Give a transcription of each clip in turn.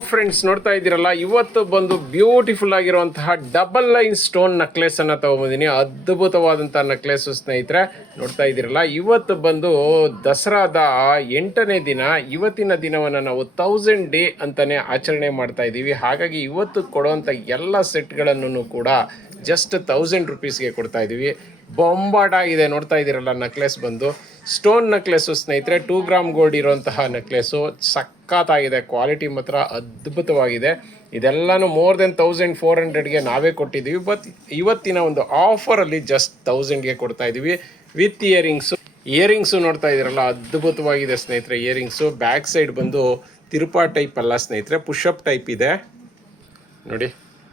Friends ನೋಡ್ತಾ ಇದ್ದೀರಲ್ಲ, ಇವತ್ತು ಬಂದು ಬ್ಯೂಟಿಫುಲ್ ಆಗಿರುವಂತಹ ಡಬಲ್ ಲೈನ್ ಸ್ಟೋನ್ ನೆಕ್ಲೆಸ್ ಅನ್ನ ತಗೊಂಬಂದಿನಿ. ಅದ್ಭುತವಾದಂತಹ ನೆಕ್ಲೆಸ್ ಸ್ನೇಹಿತರೆ, ನೋಡ್ತಾ ಇದ್ದೀರಲ್ಲ, ಇವತ್ತು ಬಂದು ದಸರಾದ ಎಂಟನೇ ದಿನ, ಇವತ್ತಿನ ದಿನವನ್ನು ನಾವು ತೌಸಂಡ್ ಡೇ ಅಂತಾನೆ ಆಚರಣೆ ಮಾಡ್ತಾ ಇದ್ದೀವಿ. ಹಾಗಾಗಿ ಇವತ್ತು ಕೊಡುವಂಥ ಎಲ್ಲ ಸೆಟ್ಗಳನ್ನು ಕೂಡ ಜಸ್ಟ್ ತೌಸಂಡ್ ರುಪೀಸ್ಗೆ ಕೊಡ್ತಾ ಇದ್ದೀವಿ. ಬೊಂಬಾಟ ಇದೆ ನೋಡ್ತಾ ಇದ್ದೀರಲ್ಲ ನೆಕ್ಲೆಸ್ ಬಂದು. ಸ್ಟೋನ್ ನೆಕ್ಲೆಸ್ಸು ಸ್ನೇಹಿತರೆ ಟೂ ಗ್ರಾಮ್ ಗೋಲ್ಡ್ ಇರುವಂತಹ ನೆಕ್ಲೆಸ್ಸು ಸಖತ್ತಾಗಿದೆ ಕ್ವಾಲಿಟಿ ಮಾತ್ರ ಅದ್ಭುತವಾಗಿದೆ. ಇದೆಲ್ಲನೂ ಮೋರ್ ದೆನ್ ತೌಸಂಡ್ ಫೋರ್ ಹಂಡ್ರೆಡ್ಗೆ ನಾವೇ ಕೊಟ್ಟಿದ್ದೀವಿ. ಬಟ್ ಇವತ್ತಿನ ಒಂದು ಆಫರಲ್ಲಿ ಜಸ್ಟ್ ತೌಸಂಡ್ಗೆ ಕೊಡ್ತಾ ಇದ್ದೀವಿ. ವಿತ್ ಇಯರಿಂಗ್ಸು ಇಯರಿಂಗ್ಸು ನೋಡ್ತಾ ಇದ್ದೀರಲ್ಲ, ಅದ್ಭುತವಾಗಿದೆ ಸ್ನೇಹಿತರೆ. ಇಯರಿಂಗ್ಸು ಬ್ಯಾಕ್ ಸೈಡ್ ಬಂದು ತಿರುಪಾ ಟೈಪ್ ಅಲ್ಲ ಸ್ನೇಹಿತರೆ. ಪುಷಪ್ ಟೈಪ್ ಇದೆ. ನೋಡಿ.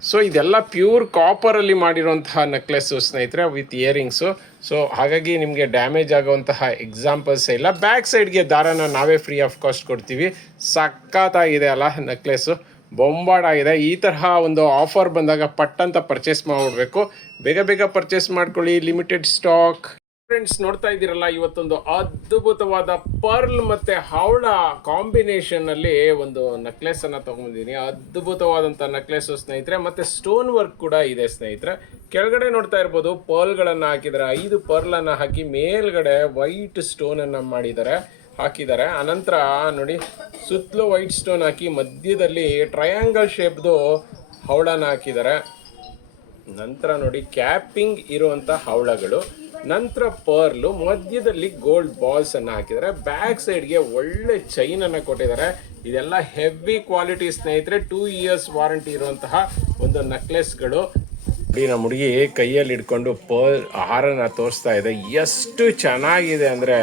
ಸೊ ಇದೆಲ್ಲ ಪ್ಯೂರ್ ಕಾಪರಲ್ಲಿ ಮಾಡಿರುವಂತಹ ನೆಕ್ಲೆಸ್ಸು ಸ್ನೇಹಿತರೆ ವಿತ್ ಇಯರಿಂಗ್ಸು ಸೊ ಹಾಗಾಗಿ ನಿಮಗೆ ಡ್ಯಾಮೇಜ್ ಆಗುವಂತಹ ಎಕ್ಸಾಂಪಲ್ಸ್ ಇಲ್ಲ. ಬ್ಯಾಕ್ ಸೈಡ್ಗೆ ದಾರನ ನಾವೇ ಫ್ರೀ ಆಫ್ ಕಾಸ್ಟ್ ಕೊಡ್ತೀವಿ. ಸಖತ್ತಾಗಿದೆ ಅಲ್ಲ ನೆಕ್ಲೆಸ್ಸು ಬೊಂಬಾಡಾಗಿದೆ ಈ ತರಹ ಒಂದು ಆಫರ್ ಬಂದಾಗ ಪಟ್ಟಂತ ಪರ್ಚೇಸ್ ಮಾಡಿಬಿಡ್ಬೇಕು. ಬೇಗ ಬೇಗ ಪರ್ಚೇಸ್ ಮಾಡ್ಕೊಳ್ಳಿ. ಲಿಮಿಟೆಡ್ ಸ್ಟಾಕ್ ಫ್ರೆಂಡ್ಸ್ ನೋಡ್ತಾ ಇದ್ದೀರಲ್ಲ, ಇವತ್ತೊಂದು ಅದ್ಭುತವಾದ ಪರ್ಲ್ ಮತ್ತೆ ಹವಳ ಕಾಂಬಿನೇಷನ್ ಅಲ್ಲಿ ಒಂದು ನೆಕ್ಲೆಸ್ ಅನ್ನ ತಗೊಂಡಿದ್ದೀನಿ ಅದ್ಭುತವಾದಂತ ನೆಕ್ಲೆಸ್ ಸ್ನೇಹಿತರೆ, ಮತ್ತೆ ಸ್ಟೋನ್ ವರ್ಕ್ ಕೂಡ ಇದೆ ಸ್ನೇಹಿತರೆ. ಕೆಳಗಡೆ ನೋಡ್ತಾ ಇರ್ಬೋದು ಪರ್ಲ್ ಗಳನ್ನ ಹಾಕಿದ್ದಾರೆ. ಐದು ಪರ್ಲ್ ಅನ್ನ ಹಾಕಿ ಮೇಲ್ಗಡೆ ವೈಟ್ ಸ್ಟೋನ್ ಅನ್ನ ಮಾಡಿದ್ದಾರೆ, ಹಾಕಿದ್ದಾರೆ. ಅನಂತರ ನೋಡಿ, ಸುತ್ತಲೂ ವೈಟ್ ಸ್ಟೋನ್ ಹಾಕಿ ಮಧ್ಯದಲ್ಲಿ ಟ್ರಯಾಂಗಲ್ ಶೇಪ್ದು ಹವಳನ ಹಾಕಿದ್ದಾರೆ. ನಂತರ ನೋಡಿ ಕ್ಯಾಪಿಂಗ್ ಇರುವಂತ ಹವಳಗಳು. ನಂತರ ಪರ್ಲು, ಮಧ್ಯದಲ್ಲಿ ಗೋಲ್ಡ್ ಬಾಲ್ಸ್ ಅನ್ನ ಹಾಕಿದ್ದಾರೆ. ಬ್ಯಾಕ್ ಸೈಡ್ಗೆ ಒಳ್ಳೆ ಚೈನ್ ಅನ್ನ ಕೊಟ್ಟಿದ್ದಾರೆ. ಇದೆಲ್ಲ ಹೆವಿ ಕ್ವಾಲಿಟಿ ಸ್ನೇಹಿತರೆ ಟೂ ಇಯರ್ಸ್ ವಾರಂಟಿ ಇರುವಂತಹ ಒಂದು ನೆಕ್ಲೆಸ್ಗಳು ನೋಡಿ ನಮ್ಮ ಹುಡುಗಿ ಕೈಯಲ್ಲಿ ಹಿಡ್ಕೊಂಡು ಪರ್ ಆಹಾರನ ತೋರಿಸ್ತಾ ಇದೆ. ಎಷ್ಟು ಚೆನ್ನಾಗಿದೆ ಅಂದರೆ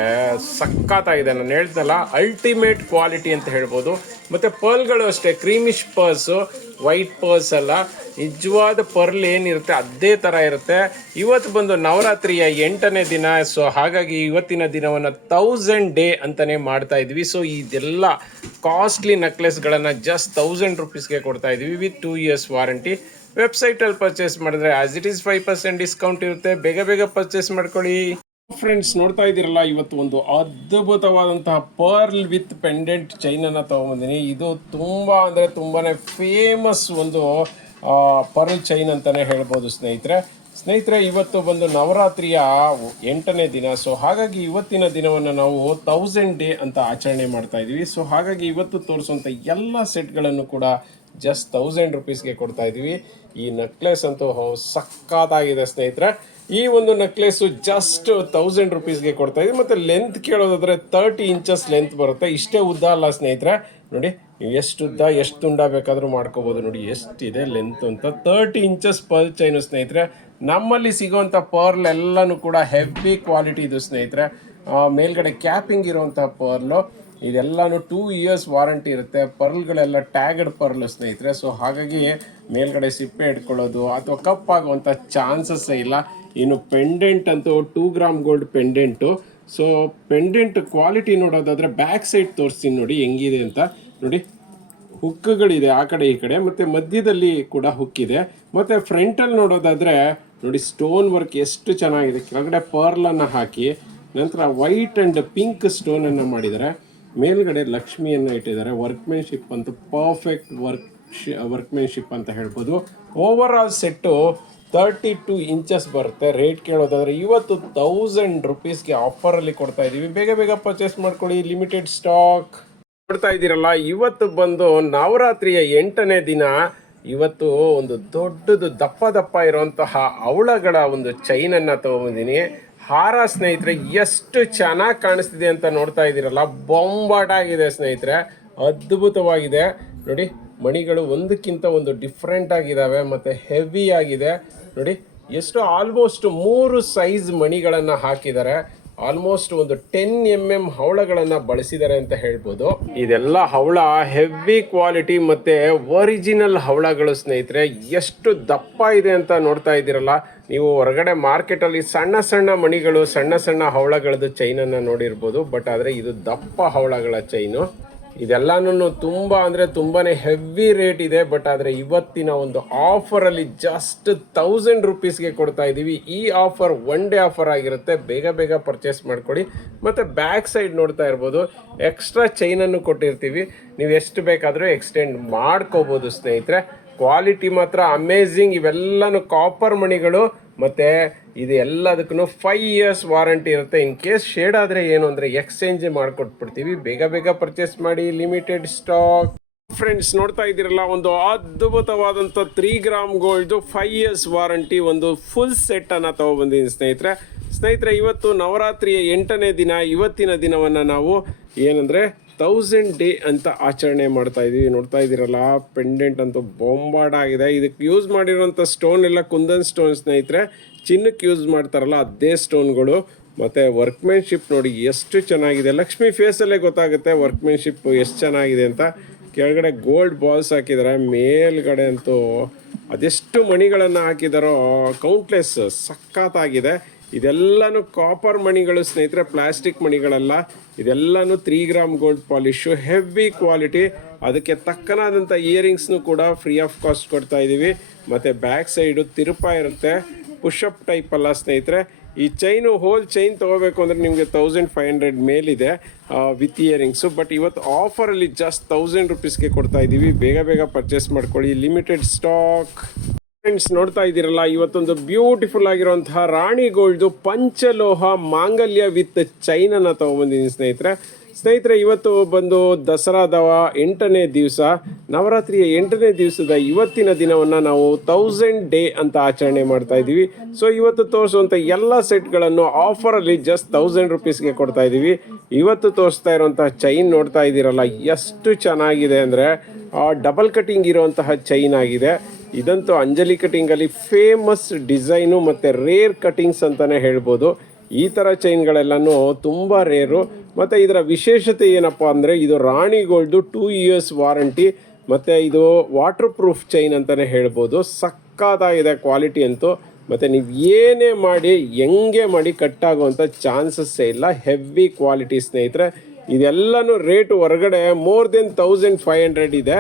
ಸಖತ್ತಾಗಿದೆ. ನಾನು ಹೇಳ್ತಲ್ಲ ಅಲ್ಟಿಮೇಟ್ ಕ್ವಾಲಿಟಿ ಅಂತ ಹೇಳ್ಬೋದು. ಮತ್ತು ಪರ್ಲ್ಗಳು ಅಷ್ಟೇ ಕ್ರೀಮಿಶ್ ಪರ್ಸು ವೈಟ್ ಪರ್ಸ್ ಅಲ್ಲ ನಿಜವಾದ ಪರ್ಲ್ ಏನಿರುತ್ತೆ, ಅದೇ ಥರ ಇರುತ್ತೆ. ಇವತ್ತು ಬಂದು ನವರಾತ್ರಿಯ ಎಂಟನೇ ದಿನ ಸೊ ಹಾಗಾಗಿ ಇವತ್ತಿನ ದಿನವನ್ನು ತೌಸಂಡ್ ಡೇ ಅಂತಲೇ ಮಾಡ್ತಾ ಇದ್ವಿ. ಸೊ ಇದೆಲ್ಲ ಕಾಸ್ಟ್ಲಿ ನೆಕ್ಲೆಸ್ಗಳನ್ನು ಜಸ್ಟ್ ತೌಸಂಡ್ ರುಪೀಸ್ಗೆ ಕೊಡ್ತಾ ಇದ್ವಿ ವಿತ್ ಟೂ ಇಯರ್ಸ್ ವಾರಂಟಿ ವೆಬ್ಸೈಟಲ್ಲಿ ಪರ್ಚೇಸ್ ಮಾಡಿದ್ರೆ as it is five percent discount ಇರುತ್ತೆ. ಬೇಗ ಬೇಗ ಪರ್ಚೇಸ್ ಮಾಡ್ಕೊಳ್ಳಿ. ಫ್ರೆಂಡ್ಸ್ ನೋಡ್ತಾ ಇದ್ದೀರಲ್ಲ, ಇವತ್ತು ಒಂದು ಅದ್ಭುತವಾದಂತಹ ಪರ್ಲ್ ವಿತ್ ಪೆಂಡೆಂಟ್ ಚೈನನ್ನು ತೊಗೊಂಬಂದಿನಿ. ಇದು ತುಂಬ ಅಂದರೆ ತುಂಬಾ ಫೇಮಸ್ ಒಂದು ಪರ್ಲ್ ಚೈನ್ ಅಂತಲೇ ಹೇಳ್ಬೋದು ಸ್ನೇಹಿತರೆ. ಸ್ನೇಹಿತರೆ, ಇವತ್ತು ಬಂದು ನವರಾತ್ರಿಯ ಎಂಟನೇ ದಿನ. ಸೊ ಹಾಗಾಗಿ ಇವತ್ತಿನ ದಿನವನ್ನು ನಾವು ತೌಸಂಡ್ ಡೇ ಅಂತ ಆಚರಣೆ ಮಾಡ್ತಾ ಇದ್ದೀವಿ. ಸೊ ಹಾಗಾಗಿ ಇವತ್ತು ತೋರಿಸುವಂಥ ಎಲ್ಲ ಸೆಟ್ಗಳನ್ನು ಕೂಡ ಜಸ್ಟ್ ತೌಸಂಡ್ ರುಪೀಸ್ಗೆ ಕೊಡ್ತಾ ಇದ್ದೀವಿ ಈ ನೆಕ್ಲೆಸ್ ಅಂತೂ ಸಖತ್ತಾಗಿದೆ ಸ್ನೇಹಿತರೆ. ಈ ಒಂದು ನೆಕ್ಲೆಸ್ಸು ಜಸ್ಟ್ ತೌಸಂಡ್ ರುಪೀಸ್ಗೆ ಕೊಡ್ತಾ ಇದ್ದೀವಿ ಮತ್ತು ಲೆಂತ್ ಕೇಳೋದಾದರೆ ತರ್ಟಿ ಇಂಚಸ್ ಲೆಂತ್ ಬರುತ್ತೆ. ಇಷ್ಟೇ ಉದ್ದ ಅಲ್ಲ ಸ್ನೇಹಿತರೆ. ನೋಡಿ, ಎಷ್ಟು ಉದ್ದ, ಎಷ್ಟು ತುಂಡ ಬೇಕಾದರೂ ಮಾಡ್ಕೋಬೋದು. ನೋಡಿ, ಎಷ್ಟಿದೆ ಲೆಂತ್ ಅಂತ. ತರ್ಟಿ ಇಂಚಸ್ ಪರ್ ಚೈನು ಸ್ನೇಹಿತರೆ. ನಮ್ಮಲ್ಲಿ ಸಿಗುವಂಥ ಪರ್ಲ್ ಎಲ್ಲನೂ ಕೂಡ ಹೆವಿ ಕ್ವಾಲಿಟಿ ಇದು ಸ್ನೇಹಿತರೆ. ಮೇಲ್ಗಡೆ ಕ್ಯಾಪಿಂಗ್ ಇರುವಂಥ ಪರ್ಲು ಇದೆಲ್ಲಾನು ಟೂ ಇಯರ್ಸ್ ವಾರಂಟಿ ಇರುತ್ತೆ. ಪರ್ಲ್ಗಳೆಲ್ಲ ಟ್ಯಾಗಡ್ ಪರ್ಲ್ ಸ್ನೇಹಿತರೆ. ಸೊ ಹಾಗಾಗಿ ಮೇಲ್ಗಡೆ ಸಿಪ್ಪೆ ಇಟ್ಕೊಳ್ಳೋದು ಅಥವಾ ಕಪ್ಪಾಗುವಂಥ ಚಾನ್ಸಸ್ಸೇ ಚಾನ್ಸಸ್ ಇಲ್ಲ. ಇನ್ನು ಪೆಂಡೆಂಟ್ ಅಂತೂ two gram gold pendant so pendant quality ನೋಡೋದಾದ್ರೆ ಬ್ಯಾಕ್ ಸೈಡ್ ತೋರಿಸ್ತೀನಿ ನೋಡಿ ಹೆಂಗಿದೆ ಅಂತ. ನೋಡಿ ಹುಕ್ಗಳಿದೆ ಆ ಕಡೆ ಈ ಕಡೆ. ಮತ್ತೆ ಮಧ್ಯದಲ್ಲಿ ಕೂಡ ಹುಕ್ ಇದೆ. ಮತ್ತೆ ಫ್ರಂಟಲ್ಲಿ ನೋಡೋದಾದ್ರೆ ನೋಡಿ ಸ್ಟೋನ್ ವರ್ಕ್ ಎಷ್ಟು ಚೆನ್ನಾಗಿದೆ. ಕೆಳಗಡೆ ಪರ್ಲನ್ನು ಹಾಕಿ, ನಂತರ ವೈಟ್ ಅಂಡ್ ಪಿಂಕ್ ಸ್ಟೋನ್ ಅನ್ನ ಮಾಡಿದ್ದಾರೆ. ಮೇಲ್ಗಡೆ ಲಕ್ಷ್ಮಿಯನ್ನು ಇಟ್ಟಿದ್ದಾರೆ. ವರ್ಕ್ಮೆನ್ಶಿಪ್ ಅಂತ ಪರ್ಫೆಕ್ಟ್ ವರ್ಕ್ ವರ್ಕ್ಮೆನ್ಶಿಪ್ ಅಂತ ಹೇಳ್ಬೋದು. Over all set thirty two inches ಬರುತ್ತೆ. ರೇಟ್ ಕೇಳೋದಾದ್ರೆ ಇವತ್ತು ತೌಸಂಡ್ ರುಪೀಸ್ಗೆ ಆಫರಲ್ಲಿ ಕೊಡ್ತಾ ಇದ್ದೀವಿ. ಬೇಗ ಬೇಗ ಪರ್ಚೇಸ್ ಮಾಡ್ಕೊಳ್ಳಿ. ಲಿಮಿಟೆಡ್ ಸ್ಟಾಕ್ ಕೊಡ್ತಾ ಇದ್ದೀರಲ್ಲ. ಇವತ್ತು ಬಂದು ನವರಾತ್ರಿಯ ಎಂಟನೇ ದಿನ ಇವತ್ತು ಒಂದು ದೊಡ್ಡದು ದಪ್ಪ ದಪ್ಪ ಇರುವಂತಹ ಅವಳಗಳ ಒಂದು ಚೈನನ್ನು ತಗೊಂಬಂದಿನಿ. ಹಾರ ಸ್ನೇಹಿತರೆ, ಎಷ್ಟು ಚೆನ್ನಾಗಿ ಕಾಣಿಸ್ತಿದೆ ಅಂತ ನೋಡ್ತಾ ಇದ್ದೀರಲ್ಲ? ಬೊಂಬಾಟಾಗಿದೆ ಸ್ನೇಹಿತರೆ. ಅದ್ಭುತವಾಗಿದೆ. ನೋಡಿ, ಮಣಿಗಳು ಒಂದಕ್ಕಿಂತ ಒಂದು ಡಿಫ್ರೆಂಟ್ ಆಗಿದ್ದಾವೆ ಮತ್ತು ಹೆವಿ ಆಗಿದೆ. ನೋಡಿ, ಎಷ್ಟು ಆಲ್ಮೋಸ್ಟ್ ಮೂರು ಸೈಜ್ ಮಣಿಗಳನ್ನು ಹಾಕಿದ್ದಾರೆ. ಆಲ್ಮೋಸ್ಟ್ ಒಂದು ಟೆನ್ ಎಂ ಎಂ ಹವಳಗಳನ್ನು ಬಳಸಿದ್ದಾರೆ ಅಂತ ಹೇಳ್ಬೋದು. ಇದೆಲ್ಲ ಹವಳ ಹೆವಿ ಕ್ವಾಲಿಟಿ ಮತ್ತು ಒರಿಜಿನಲ್ ಹವಳಗಳು ಸ್ನೇಹಿತರೆ. ಎಷ್ಟು ದಪ್ಪ ಇದೆ ಅಂತ ನೋಡ್ತಾ ಇದ್ದೀರಲ್ಲ? ನೀವು ಹೊರಗಡೆ ಮಾರ್ಕೆಟಲ್ಲಿ ಸಣ್ಣ ಸಣ್ಣ ಮಣಿಗಳು, ಸಣ್ಣ ಸಣ್ಣ ಹವಳಗಳದ್ದು ಚೈನನ್ನು ನೋಡಿರ್ಬೋದು. ಬಟ್ ಆದರೆ ಇದು ದಪ್ಪ ಹವಳಗಳ ಚೈನು ಇದೆಲ್ಲನೂ ತುಂಬ ಅಂದರೆ ತುಂಬಾ ಹೆವಿ ರೇಟ್ ಇದೆ. ಬಟ್ ಆದರೆ ಇವತ್ತಿನ ಒಂದು ಆಫರಲ್ಲಿ ಜಸ್ಟ್ ತೌಸಂಡ್ ರುಪೀಸ್ಗೆ ಕೊಡ್ತಾ ಇದ್ದೀವಿ ಈ ಆಫರ್ ಒನ್ ಡೇ ಆಫರ್ ಆಗಿರುತ್ತೆ. ಬೇಗ ಬೇಗ ಪರ್ಚೇಸ್ ಮಾಡ್ಕೊಳ್ಳಿ ಮತ್ತು ಬ್ಯಾಕ್ ಸೈಡ್ ನೋಡ್ತಾ ಇರ್ಬೋದು. ಎಕ್ಸ್ಟ್ರಾ ಚೈನನ್ನು ಕೊಟ್ಟಿರ್ತೀವಿ. ನೀವು ಎಷ್ಟು ಬೇಕಾದರೂ ಎಕ್ಸ್ಟೆಂಡ್ ಮಾಡ್ಕೋಬೋದು ಸ್ನೇಹಿತರೆ. ಕ್ವಾಲಿಟಿ ಮಾತ್ರ ಅಮೇಝಿಂಗ್ ಇವೆಲ್ಲನೂ ಕಾಪರ್ ಮಣಿಗಳು. ಮತ್ತು ಇದು ಎಲ್ಲದಕ್ಕೂ ಫೈವ್ ಇಯರ್ಸ್ ವಾರಂಟಿ ಇರುತ್ತೆ. ಇನ್ ಕೇಸ್ ಶೇಡ್ ಆದರೆ ಏನು ಅಂದರೆ ಎಕ್ಸ್ಚೇಂಜ್ ಮಾಡಿಕೊಟ್ಬಿಡ್ತೀವಿ. ಬೇಗ ಬೇಗ ಪರ್ಚೇಸ್ ಮಾಡಿ ಲಿಮಿಟೆಡ್ ಸ್ಟಾಕ್ ಫ್ರೆಂಡ್ಸ್ ನೋಡ್ತಾ ಇದ್ದೀರಲ್ಲ, ಒಂದು ಅದ್ಭುತವಾದಂಥ three gram gold five years warranty ಒಂದು ಫುಲ್ ಸೆಟ್ಟನ್ನು ತೊಗೊಬಂದಿದ್ದೀನಿ ಸ್ನೇಹಿತರೆ. ಸ್ನೇಹಿತರೆ, ಇವತ್ತು ನವರಾತ್ರಿಯ ಎಂಟನೇ ದಿನ, ಇವತ್ತಿನ ದಿನವನ್ನು ನಾವು ಏನಂದರೆ ತೌಸಂಡ್ ಡೇ ಅಂತ ಆಚರಣೆ ಮಾಡ್ತಾ ಇದೀವಿ. ನೋಡ್ತಾ ಇದ್ದೀರಲ್ಲ ಪೆಂಡೆಂಟ್ ಅಂತೂ ಬೊಂಬಾಡ್ ಆಗಿದೆ. ಇದಕ್ಕೆ ಯೂಸ್ ಮಾಡಿರೋಂಥ ಸ್ಟೋನ್ ಎಲ್ಲ ಕುಂದನ್ ಸ್ಟೋನ್ ಸ್ನೇಹಿತರೆ, ಚಿನ್ನಕ್ಕೆ ಯೂಸ್ ಮಾಡ್ತಾರಲ್ಲ, ಅದೇ ಸ್ಟೋನ್ಗಳು ಮತ್ತು ವರ್ಕ್ಮೆನ್ಶಿಪ್ ನೋಡಿ ಎಷ್ಟು ಚೆನ್ನಾಗಿದೆ. ಲಕ್ಷ್ಮಿ ಫೇಸಲ್ಲೇ ಗೊತ್ತಾಗುತ್ತೆ ವರ್ಕ್ಮೆನ್ಶಿಪ್ ಎಷ್ಟು ಚೆನ್ನಾಗಿದೆ ಅಂತ. ಕೆಳಗಡೆ ಗೋಲ್ಡ್ ಬಾಲ್ಸ್ ಹಾಕಿದ್ದಾರೆ, ಮೇಲ್ಗಡೆ ಅಂತೂ ಅದೆಷ್ಟು ಮಣಿಗಳನ್ನು ಹಾಕಿದಾರೋ ಕೌಂಟ್ಲೆಸ್ ಸಖತ್ತಾಗಿದೆ. ಇದೆಲ್ಲನೂ ಕಾಪರ್ ಮಣಿಗಳು ಸ್ನೇಹಿತರೆ ಪ್ಲಾಸ್ಟಿಕ್ ಮಣಿಗಳಲ್ಲ. ಇದೆಲ್ಲನೂ three gram gold polish heavy quality ಅದಕ್ಕೆ ತಕ್ಕನಾದಂಥ ಇಯರಿಂಗ್ಸ್ನು ಕೂಡ ಫ್ರೀ ಆಫ್ ಕಾಸ್ಟ್ ಕೊಡ್ತಾ ಇದ್ದೀವಿ ಮತ್ತು ಬ್ಯಾಕ್ ಸೈಡು ತಿರುಪ ಇರುತ್ತೆ. ಪುಷಪ್ ಟೈಪ್ ಅಲ್ಲ ಸ್ನೇಹಿತರೆ. ಈ ಚೈನು ಹೋಲ್ ಚೈನ್ ತೊಗೋಬೇಕು ಅಂದರೆ ನಿಮಗೆ ತೌಸಂಡ್ ಫೈವ್ ಹಂಡ್ರೆಡ್ ಮೇಲಿದೆ ವಿತ್ ಇಯರಿಂಗ್ಸು ಬಟ್ ಇವತ್ತು ಆಫರಲ್ಲಿ ಜಸ್ಟ್ ತೌಸಂಡ್ ರುಪೀಸ್ಗೆ ಕೊಡ್ತಾ ಇದ್ದೀವಿ ಬೇಗ ಬೇಗ ಪರ್ಚೇಸ್ ಮಾಡ್ಕೊಳ್ಳಿ. ಲಿಮಿಟೆಡ್ ಸ್ಟಾಕ್ ಫ್ರೆಂಡ್ಸ್ ನೋಡ್ತಾ ಇದ್ದೀರಲ್ಲ, ಇವತ್ತೊಂದು ಬ್ಯೂಟಿಫುಲ್ ಆಗಿರುವಂತಹ ರಾಣಿ ಗೋಲ್ಡ್ದು ಪಂಚಲೋಹ ಮಾಂಗಲ್ಯ ವಿತ್ ಚೈನನ್ನು ತೊಗೊಂಬಂದಿದ್ದೀನಿ ಸ್ನೇಹಿತರೆ. ಸ್ನೇಹಿತರೆ, ಇವತ್ತು ಬಂದು ದಸರಾದವ ಎಂಟನೇ ದಿವಸ, ನವರಾತ್ರಿಯ ಎಂಟನೇ ದಿವಸದ ಇವತ್ತಿನ ದಿನವನ್ನು ನಾವು ತೌಸಂಡ್ ಡೇ ಅಂತ ಆಚರಣೆ ಮಾಡ್ತಾ ಇದ್ದೀವಿ. ಸೊ ಇವತ್ತು ತೋರಿಸುವಂಥ ಎಲ್ಲ ಸೆಟ್ಗಳನ್ನು ಆಫರಲ್ಲಿ ಜಸ್ಟ್ ತೌಸಂಡ್ ರುಪೀಸ್ಗೆ ಕೊಡ್ತಾ ಇದ್ದೀವಿ. ಇವತ್ತು ತೋರಿಸ್ತಾ ಇರುವಂತಹ ಚೈನ್ ನೋಡ್ತಾ ಇದ್ದೀರಲ್ಲ, ಎಷ್ಟು ಚೆನ್ನಾಗಿದೆ ಅಂದರೆ ಡಬಲ್ ಕಟಿಂಗ್ ಇರುವಂತಹ ಚೈನ್ ಆಗಿದೆ. ಇದಂತೂ ಅಂಜಲಿ ಕಟಿಂಗಲ್ಲಿ ಫೇಮಸ್ ಡಿಸೈನು ಮತ್ತು ರೇರ್ ಕಟಿಂಗ್ಸ್ ಅಂತಲೇ ಹೇಳ್ಬೋದು. ಈ ಥರ ಚೈನ್ಗಳೆಲ್ಲನೂ ತುಂಬ ರೇರು. ಮತ್ತು ಇದರ ವಿಶೇಷತೆ ಏನಪ್ಪ ಅಂದರೆ ಇದು Rani gold two years warranty, ಮತ್ತು ಇದು ವಾಟರ್ ಪ್ರೂಫ್ ಚೈನ್ ಅಂತಲೇ ಹೇಳ್ಬೋದು. ಸಕ್ಕತ್ತಾಗಿದೆ ಕ್ವಾಲಿಟಿ ಅಂತೂ. ಮತ್ತು ನೀವು ಏನೇ ಮಾಡಿ, ಹೆಂಗೆ ಮಾಡಿ ಕಟ್ಟಾಗುವಂಥ ಚಾನ್ಸಸ್ಸೇ ಇಲ್ಲ. ಹೆವಿ ಕ್ವಾಲಿಟಿ ಸ್ನೇಹಿತರೆ, ಇದೆಲ್ಲನೂ ರೇಟ್ ಹೊರಗಡೆ more than thousand five hundred ಇದೆ.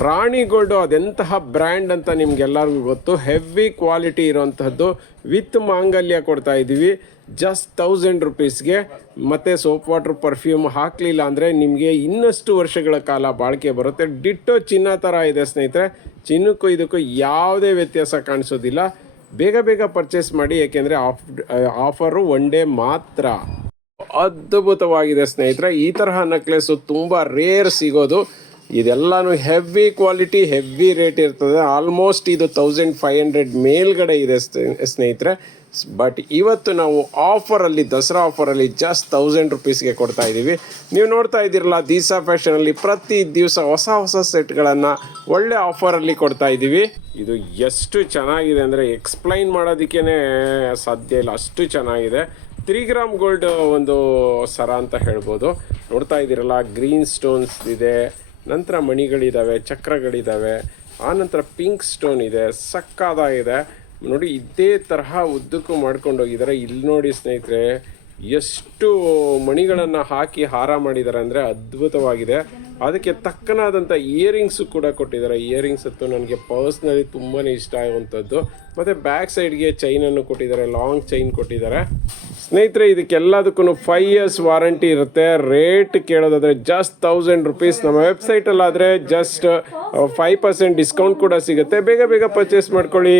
ರಾಣಿ ಗೋಲ್ಡು ಅದೆಂತಹ ಬ್ರ್ಯಾಂಡ್ ಅಂತ ನಿಮ್ಗೆಲ್ಲರಿಗೂ ಗೊತ್ತು. ಹೆವಿ ಕ್ವಾಲಿಟಿ ಇರೋವಂಥದ್ದು ವಿತ್ ಮಾಂಗಲ್ಯ ಕೊಡ್ತಾ ಇದ್ದೀವಿ. ಜಸ್ಟ್ ತೌಸಂಡ್ ರುಪೀಸ್ಗೆ. ಮತ್ತು ಸೋಪ್ ವಾಟ್ರ್ ಪರ್ಫ್ಯೂಮ್ ಹಾಕಲಿಲ್ಲ ಅಂದರೆ ನಿಮಗೆ ಇನ್ನಷ್ಟು ವರ್ಷಗಳ ಕಾಲ ಬಾಳಿಕೆ ಬರುತ್ತೆ. ಡಿಟ್ಟೋ ಚಿನ್ನ ಥರ ಇದೆ ಸ್ನೇಹಿತರೆ. ಚಿನ್ನಕ್ಕೂ ಇದಕ್ಕೂ ಯಾವುದೇ ವ್ಯತ್ಯಾಸ ಕಾಣಿಸೋದಿಲ್ಲ. ಬೇಗ ಬೇಗ ಪರ್ಚೇಸ್ ಮಾಡಿ, ಏಕೆಂದರೆ ಆಫ್, ಆಫರು ಒನ್ ಡೇ ಮಾತ್ರ. ಅದ್ಭುತವಾಗಿದೆ ಸ್ನೇಹಿತರೆ. ಈ ತರಹ ನೆಕ್ಲೆಸ್ಸು ತುಂಬ ರೇರ್ ಸಿಗೋದು. ಇದೆಲ್ಲನೂ ಹೆವಿ ಕ್ವಾಲಿಟಿ ಹೆವಿ ರೇಟ್ ಇರ್ತದೆ. ಆಲ್ಮೋಸ್ಟ್ ಇದು ತೌಸಂಡ್ ಫೈವ್ ಹಂಡ್ರೆಡ್ ಮೇಲ್ಗಡೆ ಇದೆ ಸ್ನೇ- ಸ್ನೇಹಿತರೆ. ಬಟ್ ಇವತ್ತು ನಾವು ಆಫರಲ್ಲಿ ದಸರಾ ಆಫರಲ್ಲಿ ಜಸ್ಟ್ ತೌಸಂಡ್ ರುಪೀಸ್ಗೆ ಕೊಡ್ತಾ ಇದ್ದೀವಿ ನೀವು ನೋಡ್ತಾ ಇದ್ದೀರಲ್ಲ, ದೀಸಾ ಫ್ಯಾಷನಲ್ಲಿ ಪ್ರತಿ ದಿವಸ ಹೊಸ ಹೊಸ ಸೆಟ್ಗಳನ್ನು ಒಳ್ಳೆ ಆಫರಲ್ಲಿ ಕೊಡ್ತಾ ಇದ್ದೀವಿ ಇದು ಎಷ್ಟು ಚೆನ್ನಾಗಿದೆ ಅಂದರೆ ಎಕ್ಸ್ಪ್ಲೈನ್ ಮಾಡೋದಕ್ಕೇ ಸಾಧ್ಯ ಇಲ್ಲ. ಅಷ್ಟು ಚೆನ್ನಾಗಿದೆ. ತ್ರೀ ಗ್ರಾಮ್ ಗೋಲ್ಡ್ ಒಂದು ಸರ ಅಂತ ಹೇಳ್ಬೋದು. ನೋಡ್ತಾ ಇದ್ದೀರಲ್ಲ ಗ್ರೀನ್ ಸ್ಟೋನ್ಸ್ ಇದೆ. ನಂತರ ಮಣಿಗಳಿದ್ದಾವೆ ಚಕ್ರಗಳಿದ್ದಾವೆ ಆನಂತರ ಪಿಂಕ್ ಸ್ಟೋನ್ ಇದೆ ಸಕ್ಕದಾಗಿದೆ ನೋಡಿ, ಇದೇ ತರಹ ಉದ್ದಕ್ಕೂ ಮಾಡ್ಕೊಂಡೋಗಿದ್ದಾರೆ ಇಲ್ಲಿ ನೋಡಿ ಸ್ನೇಹಿತರೆ, ಎಷ್ಟು ಮಣಿಗಳನ್ನು ಹಾಕಿ ಹಾರ ಮಾಡಿದ್ದಾರೆ ಅಂದರೆ ಅದ್ಭುತವಾಗಿದೆ. ಅದಕ್ಕೆ ತಕ್ಕನಾದಂಥ ಇಯರಿಂಗ್ಸು ಕೂಡ ಕೊಟ್ಟಿದ್ದಾರೆ. ಇಯರಿಂಗ್ಸ್ ಅಂತೂ ನನಗೆ ಪರ್ಸ್ನಲಿ ತುಂಬಾ ಇಷ್ಟ ಆಗುವಂಥದ್ದು. ಮತ್ತು ಬ್ಯಾಕ್ ಸೈಡ್ಗೆ ಚೈನನ್ನು ಕೊಟ್ಟಿದ್ದಾರೆ, ಲಾಂಗ್ ಚೈನ್ ಕೊಟ್ಟಿದ್ದಾರೆ. ಸ್ನೇಹಿತರೆ ಇದಕ್ಕೆಲ್ಲದಕ್ಕೂ ಫೈವ್ ಇಯರ್ಸ್ ವಾರಂಟಿ ಇರುತ್ತೆ. ರೇಟ್ ಕೇಳೋದಾದರೆ ಜಸ್ಟ್ ತೌಸಂಡ್ ರುಪೀಸ್ ನಮ್ಮ ವೆಬ್ಸೈಟಲ್ಲಾದರೆ ಜಸ್ಟ್ ಫೈವ್ ಪರ್ಸೆಂಟ್ ಡಿಸ್ಕೌಂಟ್ ಕೂಡ ಸಿಗುತ್ತೆ. ಬೇಗ ಬೇಗ ಪರ್ಚೇಸ್ ಮಾಡ್ಕೊಳ್ಳಿ.